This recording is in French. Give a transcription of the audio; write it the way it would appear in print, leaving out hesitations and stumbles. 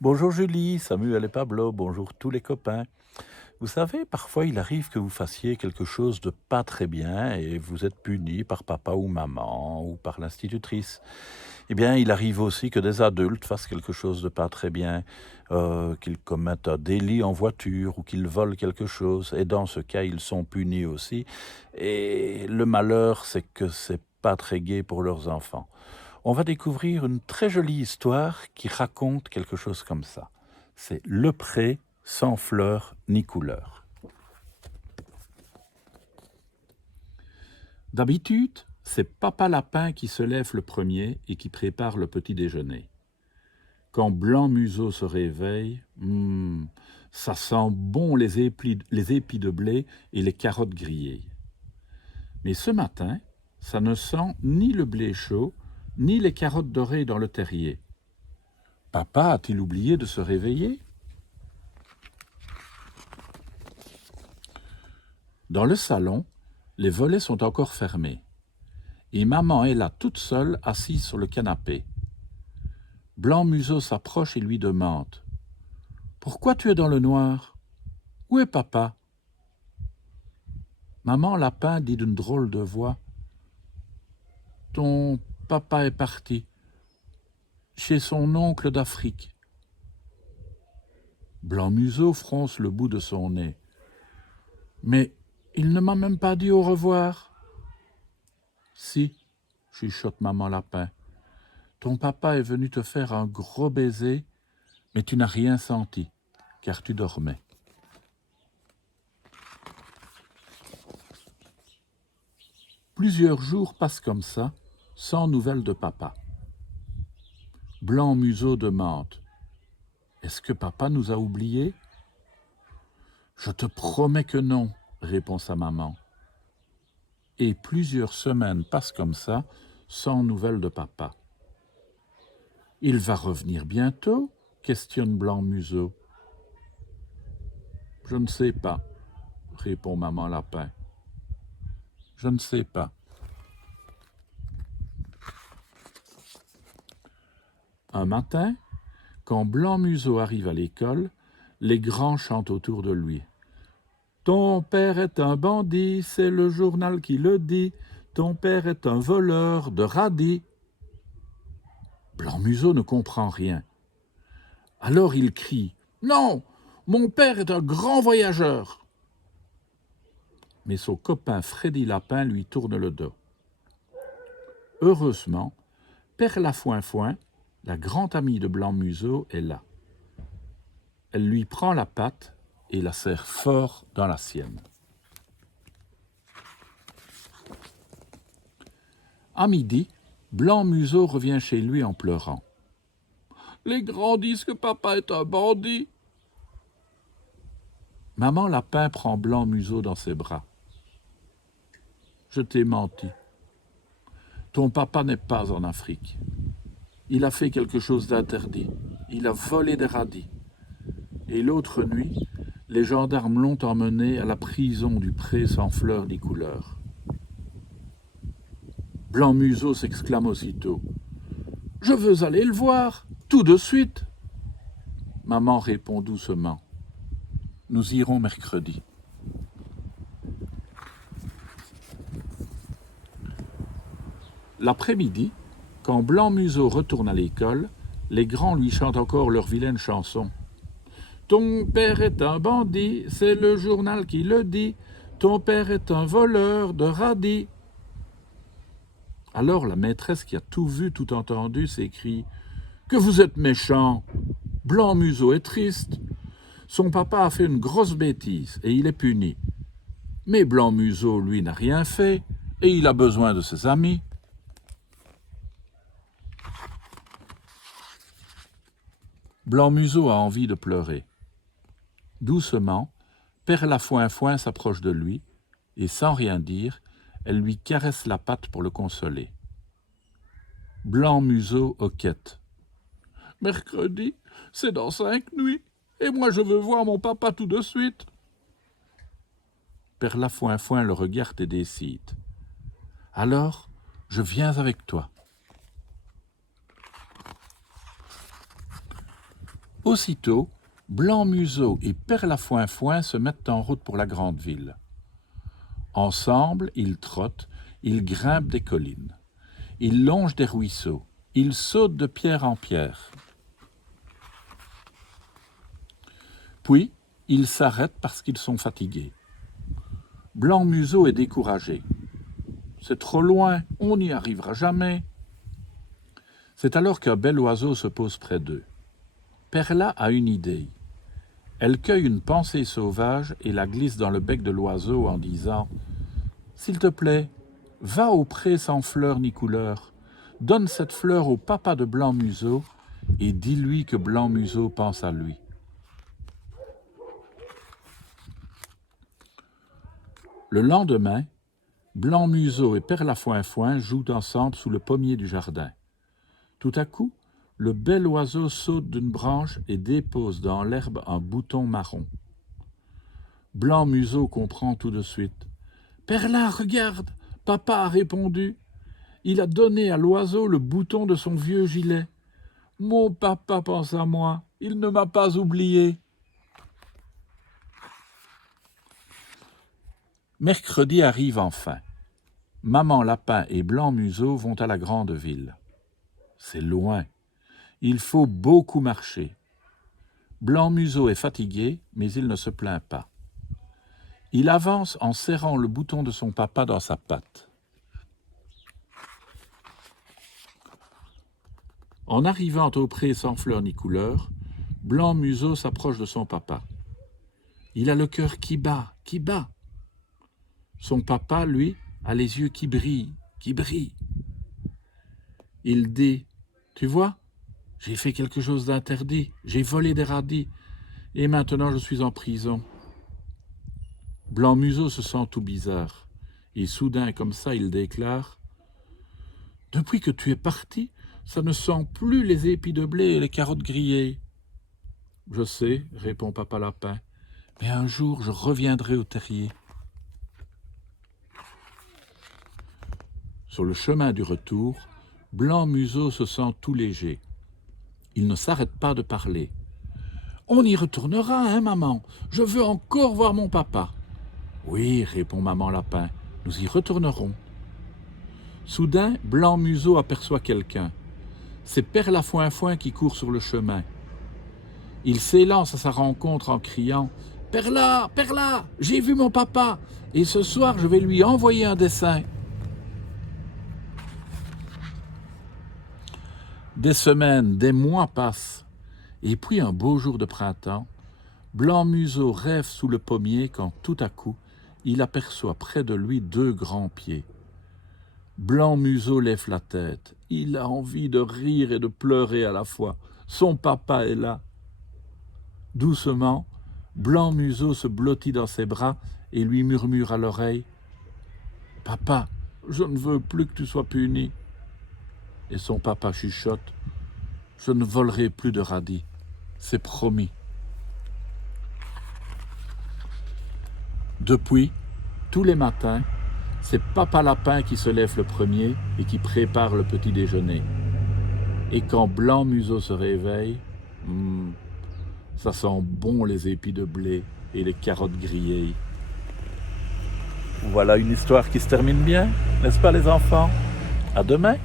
Bonjour Julie, Samuel et Pablo, bonjour tous les copains. Vous savez, parfois il arrive que vous fassiez quelque chose de pas très bien et vous êtes puni par papa ou maman ou par l'institutrice. Eh bien, il arrive aussi que des adultes fassent quelque chose de pas très bien, qu'ils commettent un délit en voiture ou qu'ils volent quelque chose. Et dans ce cas, ils sont punis aussi. Et le malheur, c'est que c'est pas très gai pour leurs enfants. On va découvrir une très jolie histoire qui raconte quelque chose comme ça. C'est Le pré sans fleurs ni couleurs. D'habitude, c'est Papa Lapin qui se lève le premier et qui prépare le petit déjeuner. Quand Blanc Museau se réveille, ça sent bon les épis de blé et les carottes grillées. Mais ce matin, ça ne sent ni le blé chaud, ni les carottes dorées dans le terrier. Papa a-t-il oublié de se réveiller? Dans le salon, les volets sont encore fermés. Et maman est là toute seule, assise sur le canapé. Blanc Museau s'approche et lui demande: Pourquoi tu es dans le noir? Où est papa? Maman Lapin dit d'une drôle de voix: Ton papa est parti chez son oncle d'Afrique. Blanc Museau fronce le bout de son nez. Mais il ne m'a même pas dit au revoir. Si, chuchote maman Lapin. Ton papa est venu te faire un gros baiser, mais tu n'as rien senti, car tu dormais. Plusieurs jours passent comme ça, sans nouvelles de papa. Blanc Museau demande: Est-ce que papa nous a oubliés? Je te promets que non, répond sa maman. Et plusieurs semaines passent comme ça, sans nouvelles de papa. Il va revenir bientôt? Questionne Blanc Museau. Je ne sais pas, répond maman Lapin. Je ne sais pas. Un matin, quand Blanc Museau arrive à l'école, les grands chantent autour de lui. Ton père est un bandit, c'est le journal qui le dit. Ton père est un voleur de radis. Blanc Museau ne comprend rien. Alors il crie: Non, mon père est un grand voyageur. Mais son copain Freddy Lapin lui tourne le dos. Heureusement, Père Lafoinfoin, la grande amie de Blanc Museau, est là. Elle lui prend la patte et la serre fort dans la sienne. À midi, Blanc Museau revient chez lui en pleurant. Les grands disent que papa est un bandit. Maman Lapin prend Blanc Museau dans ses bras. Je t'ai menti. Ton papa n'est pas en Afrique. Il a fait quelque chose d'interdit. Il a volé des radis. Et l'autre nuit, les gendarmes l'ont emmené à la prison du pré sans fleurs ni couleurs. Blanc Museau s'exclame aussitôt: Je veux aller le voir, tout de suite. Maman répond doucement: Nous irons mercredi. L'après-midi, quand Blanc Museau retourne à l'école, les grands lui chantent encore leur vilaine chanson. Ton père est un bandit, c'est le journal qui le dit. Ton père est un voleur de radis. Alors la maîtresse, qui a tout vu, tout entendu, s'écrie: Que vous êtes méchant! Blanc Museau est triste. Son papa a fait une grosse bêtise et il est puni. Mais Blanc Museau, lui, n'a rien fait et il a besoin de ses amis. Blanc Museau a envie de pleurer. Doucement, Père Lafoinfoin s'approche de lui et, sans rien dire, elle lui caresse la patte pour le consoler. Blanc Museau hoquette. Mercredi, c'est dans 5 nuits, et moi je veux voir mon papa tout de suite. Père Lafoinfoin le regarde et décide. Alors, je viens avec toi. Aussitôt, Blanc-Museau et Perlafouin-Fouin se mettent en route pour la grande ville. Ensemble, ils trottent, ils grimpent des collines, ils longent des ruisseaux, ils sautent de pierre en pierre. Puis, ils s'arrêtent parce qu'ils sont fatigués. Blanc-Museau est découragé. C'est trop loin, on n'y arrivera jamais. C'est alors qu'un bel oiseau se pose près d'eux. Perla a une idée. Elle cueille une pensée sauvage et la glisse dans le bec de l'oiseau en disant « S'il te plaît, va au pré sans fleurs ni couleurs, donne cette fleur au papa de Blanc-Museau et dis-lui que Blanc-Museau pense à lui. » Le lendemain, Blanc-Museau et Perlafouin-Fouin jouent ensemble sous le pommier du jardin. Tout à coup, le bel oiseau saute d'une branche et dépose dans l'herbe un bouton marron. Blanc-Museau comprend tout de suite. « Perla, regarde, papa a répondu. Il a donné à l'oiseau le bouton de son vieux gilet. Mon papa pense à moi, il ne m'a pas oublié. » Mercredi arrive enfin. Maman Lapin et Blanc-Museau vont à la grande ville. C'est loin. Il faut beaucoup marcher. Blanc-Museau est fatigué, mais il ne se plaint pas. Il avance en serrant le bouton de son papa dans sa patte. En arrivant au pré sans fleurs ni couleurs, Blanc-Museau s'approche de son papa. Il a le cœur qui bat, qui bat. Son papa, lui, a les yeux qui brillent, qui brillent. Il dit « Tu vois, j'ai fait quelque chose d'interdit, j'ai volé des radis, et maintenant je suis en prison. » Blanc-Museau se sent tout bizarre, et soudain, comme ça, il déclare « Depuis que tu es parti, ça ne sent plus les épis de blé et les carottes grillées. »« Je sais, répond Papa Lapin, mais un jour je reviendrai au terrier. » Sur le chemin du retour, Blanc-Museau se sent tout léger. Il ne s'arrête pas de parler. « On y retournera, hein, maman? Je veux encore voir mon papa. »« Oui, répond Maman Lapin, nous y retournerons. » Soudain, Blanc-Museau aperçoit quelqu'un. C'est Perlafouin-Fouin qui court sur le chemin. Il s'élance à sa rencontre en criant « Perla, Perla, j'ai vu mon papa, et ce soir je vais lui envoyer un dessin. » Des semaines, des mois passent, et puis un beau jour de printemps, Blanc-Museau rêve sous le pommier quand tout à coup, il aperçoit près de lui 2 grands pieds. Blanc-Museau lève la tête, il a envie de rire et de pleurer à la fois. Son papa est là. Doucement, Blanc-Museau se blottit dans ses bras et lui murmure à l'oreille « Papa, je ne veux plus que tu sois puni. » Et son papa chuchote « Je ne volerai plus de radis, c'est promis. » Depuis, tous les matins, c'est Papa Lapin qui se lève le premier et qui prépare le petit déjeuner. Et quand Blanc-Museau se réveille, ça sent bon les épis de blé et les carottes grillées. Voilà une histoire qui se termine bien, n'est-ce pas les enfants? À demain!